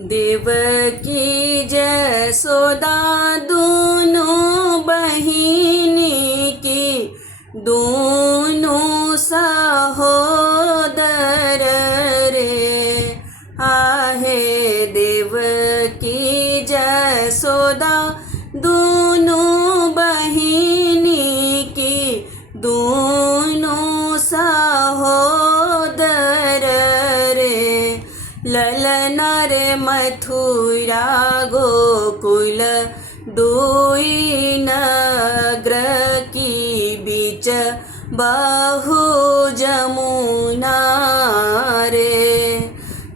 देवकी जसोदा दोनों बहिनी की दोनों सहोदर रे। आहे देवकी जसोदा दोनों बहिनी की दोनों सहोदर रे। ललना रे मथुरा गोकुल दुई नगर की बीच बहु जमुना रे।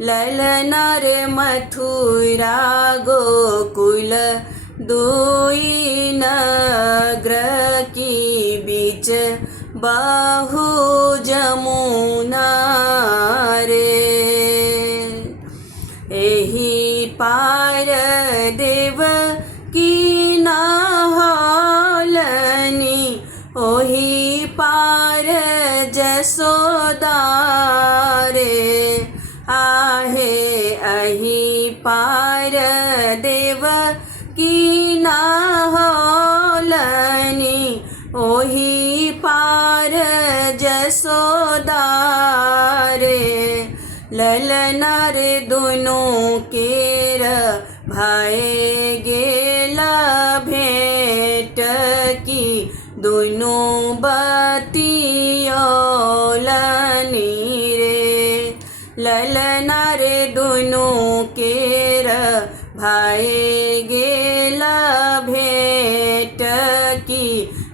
ललना रे मथुरा गोकुल दुई नगर की बीच बहु जमुना रे। एही पार देव की नहलनी ओही पार जसोदा रे। आहे अही पार देव की नहलनी ओही पार जसोदा रे। ललना रे दोनों केर भाई गेला भेंट की दोनों बतियोलनी रे। ललना रे दोनों केर भाई गेला भेंट की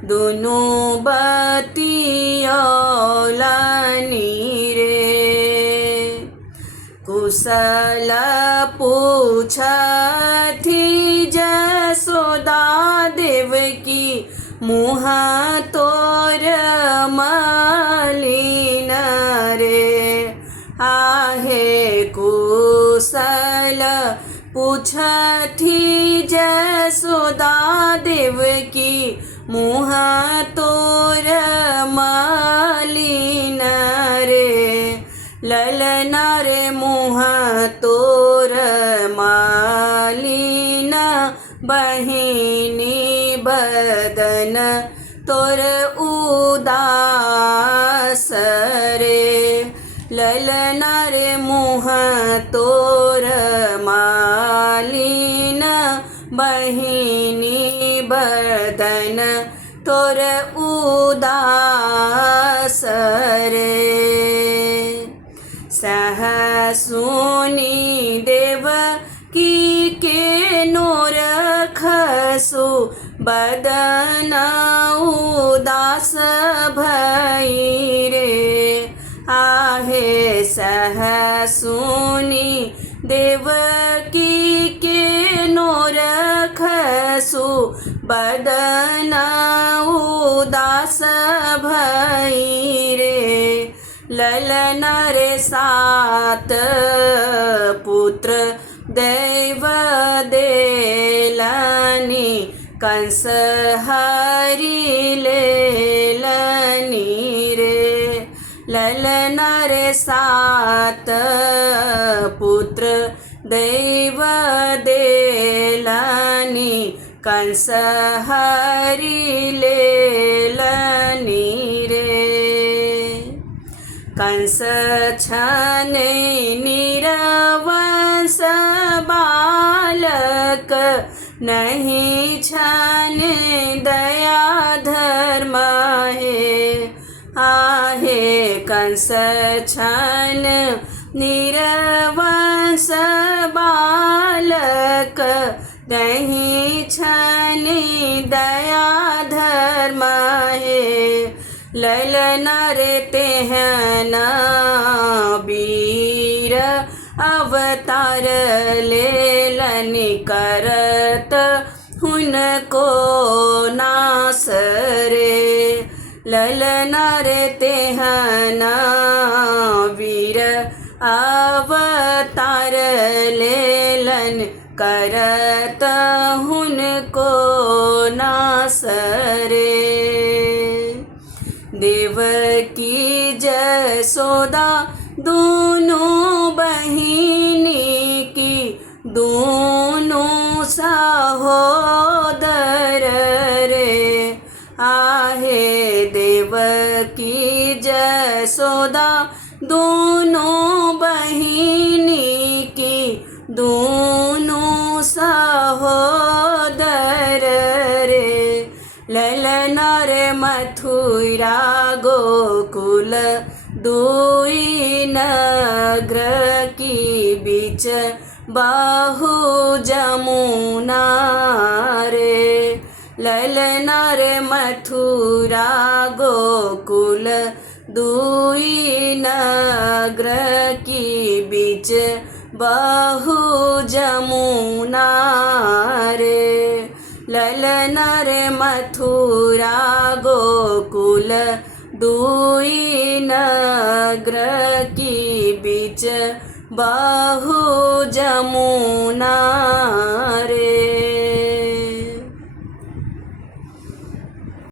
दोनों बतियोलनी रे। कुशल पूछती जसोदा देवकी मुँह तोर मलिन रे। आहे कुशल पूछती जसोदा देवकी मुँह तोर मलिन रे। ललना रे मुँह तोर मलिन बहिनी बदन तोर उदास रे। ललना रे मुँह तोर मलिन बहिनी बदन तोर उदास रे। सहसुनी देव की के नोर खसु बदन उदास भई रे। आहे सहसुनी देव की के नोर खसु बदन उदास भई रे। ललना रे सात पुत्र दैव देलनी कंस हरि लेलनी रे। ललना रे सात पुत्र दैव देलनी कंस हरि लेलनी रे। कंस छने निरवंश बालक नहीं छने दया धर्म है। आहे कंस छन निरवंश बालक नहीं छने दया धर्म है। ललना रे तेहन वीर अवतार लेलनि करत हुनको नास रे। ललना रे तेहन वीर अवतार लेलन करत हुनको नास रे। देवकी जसोदा दोनों बहिनी की दोनों सहोदर रे आहे देवकी जसोदा दोनों बहिनी की दोनों सहोदर रे ललना रे मथुरा गोकुल दुई नगर की बीच बाहु जमुना रे ललना रे मथुरा गोकुल दुई नगर की बीच बाहु जमुना रे ललना रे मथुरा गोकुल दुई नगर की बीच बाहु जमुना